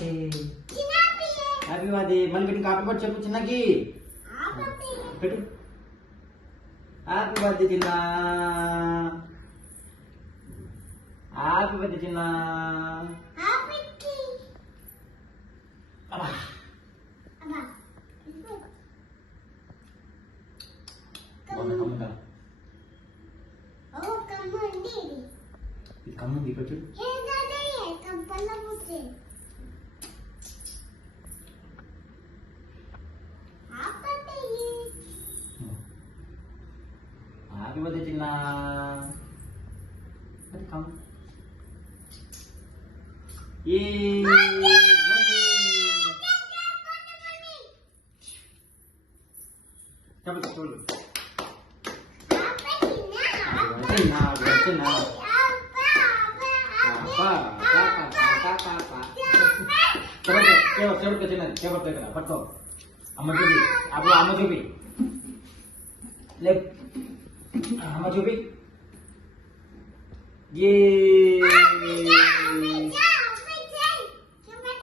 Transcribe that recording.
birthday happy birthday మళ్ళీ పెట్టి copy కొట్టి చెప్పు చిన్నకి పెట్టు హ్యాపీ బర్త్డే చిన్న హ్యాపీ బర్త్డే చిన్న ఇది కమ్మంది ఇక్కడ చూడు హ్యాపీ బర్త్డే చిన్న అది కమ్ ఏ చెప్పు చూడు చిన్న పట్టుకో అమ్మ చూపి అప్పుడు అమ్మ చూపి లే అమ్మ చూపి ఏ